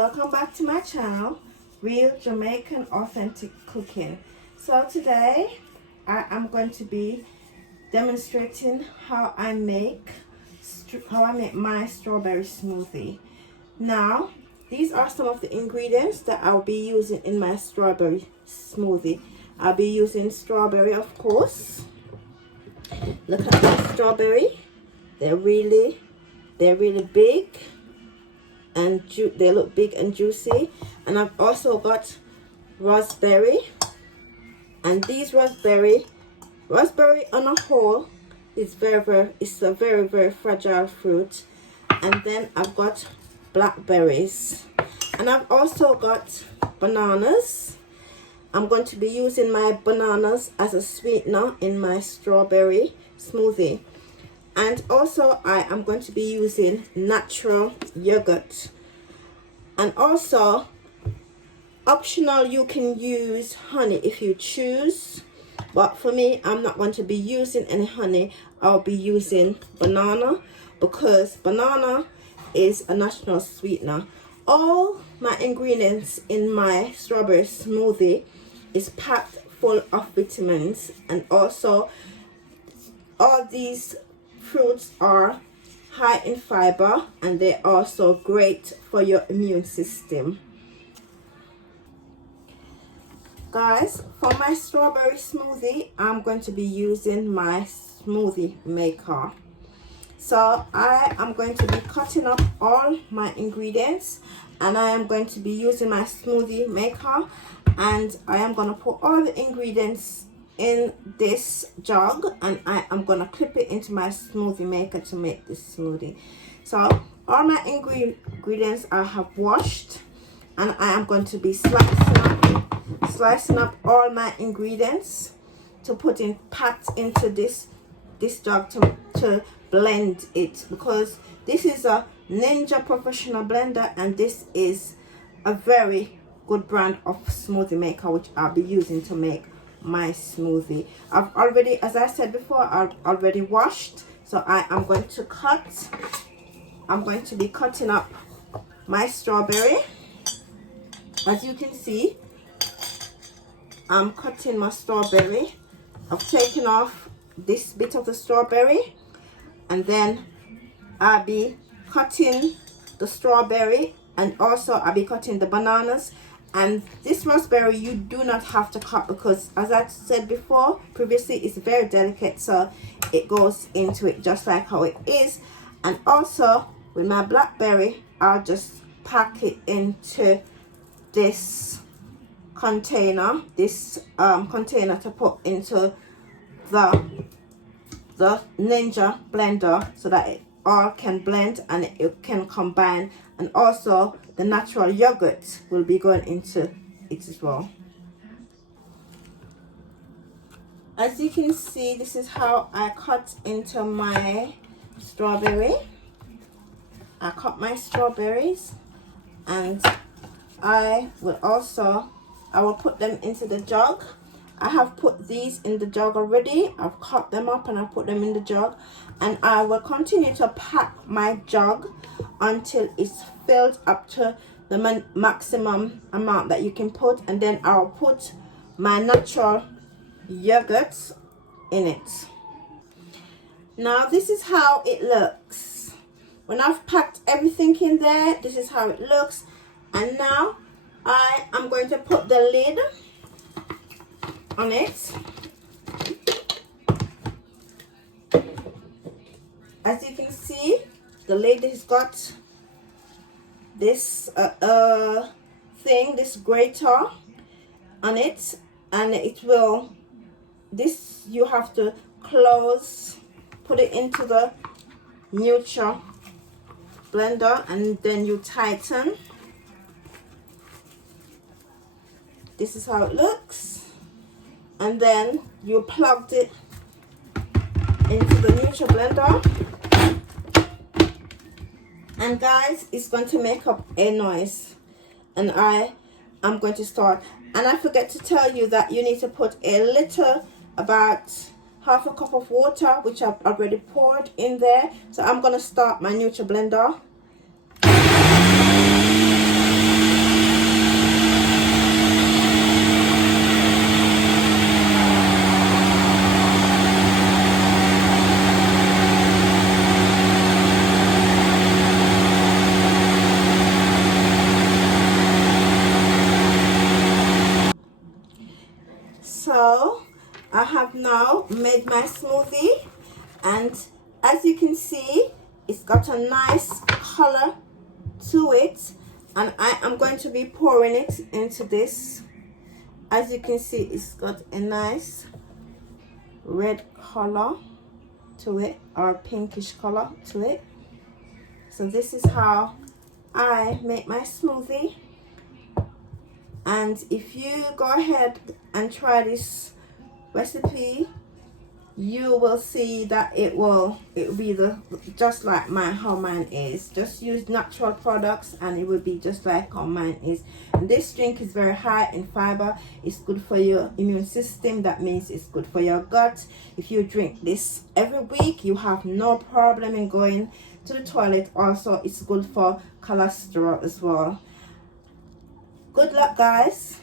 welcome back to my channel, Real Jamaican Authentic Cooking. So today I am going to be demonstrating how I make my strawberry smoothie. Now these are some of the ingredients that I'll be using in my strawberry smoothie. I'll be using strawberry, of course. Look at that strawberry. They're really big and they look big and juicy. And I've also got raspberry, and these raspberry on a whole is it's a very fragile fruit. And then I've got blackberries, and I've also got bananas. I'm going to be using my bananas as a sweetener in my strawberry smoothie. And also I am going to be using natural yogurt. And also, optional, you can use honey if you choose, but for me, I'm not going to be using any honey. I'll be using banana because banana is a natural sweetener. All my ingredients in my strawberry smoothie is packed full of vitamins, and also all these fruits are high in fiber, and they're also great for your immune system. Guys, for my strawberry smoothie, I'm going to be using my smoothie maker. So I am going to be cutting up all my ingredients, and I am going to be using my smoothie maker, and I am going to put all the ingredients in this jug, and I am going to clip it into my smoothie maker to make this smoothie. So all my ingredients I have washed, and I am going to be slicing up all my ingredients to put in, packed into this jug to blend it, because this is a Ninja professional blender, and this is a very good brand of smoothie maker which I'll be using to make my smoothie. I've already, as I said before, I've already washed. So I am going to be cutting up my strawberry. As you can see, I'm cutting my strawberry. I've taken off this bit of the strawberry, and then I'll be cutting the strawberry, and also I'll be cutting the bananas. And this raspberry you do not have to cut, because as I said before previously, it's very delicate, so it goes into it just like how it is. And also with my blackberry, I'll just pack it into this container, container to put into the Ninja blender, so that it all can blend and it can combine. And also the natural yogurt will be going into it as well. As you can see, this is how I cut into my strawberry. I cut my strawberries, and I will put them into the jug. I have put these in the jug already. I've cut them up and I put them in the jug, and I will continue to pack my jug until it's filled up to the maximum amount that you can put, and then I'll put my natural yogurt in it. Now this is how it looks. When I've packed everything in there, this is how it looks. And now I am going to put the lid on it. As you can see, the lid has got this this grater on it, and you have to close, put it into the neutral blender, and then you tighten. This is how it looks. And then you plugged it into the neutral blender, and guys, it's going to make up a noise. And I am going to start, and I forget to tell you that you need to put about half a cup of water, which I've already poured in there. So I'm going to start my neutral blender. So I have now made my smoothie, and as you can see, it's got a nice color to it, and I am going to be pouring it into this. As you can see, it's got a nice red color to it, or pinkish color to it. So this is how I make my smoothie, and if you go ahead and try this recipe, you will see that it will be just like how mine is. Just use natural products and it will be just like how mine is. And this drink is very high in fiber. It's good for your immune system. That means it's good for your gut. If you drink this every week, you have no problem in going to the toilet. Also, it's good for cholesterol as well. Good luck, guys.